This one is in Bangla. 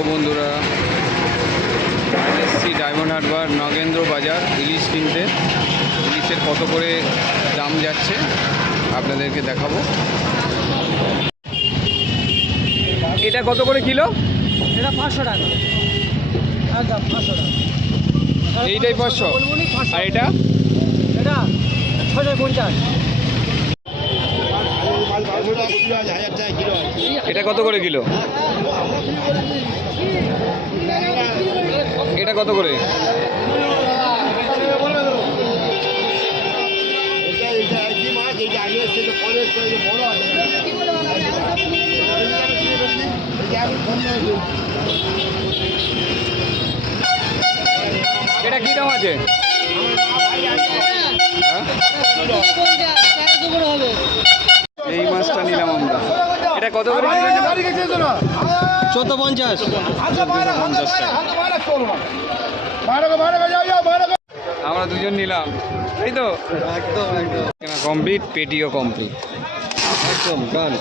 হ্যালো বন্ধুরা এসেছি ডায়মন্ড হারবার নগেন্দ্র বাজার ইলিশ কিনতে। ইলিশের কত করে দাম যাচ্ছে আপনাদেরকে দেখাবো। এটা কত করে কিলো? এটা পাঁচশো টাকা। একদম পাঁচশো টাকা। এইটাই পাঁচশো। আর এটা? এটা ছশো পঞ্চাশ। এটা কত করে কিলো? এটা কত করে? এটা কি দাম আছে? হ্যাঁ? এই মাছটা নিলাম আমরা এটা কত করে কিলো চোদ্দ পঞ্চাশ। আমরা দুজন নিলাম। এই তো? একদম একদম। কমপ্লিট পেটিও কমপ্লিট একদম ডান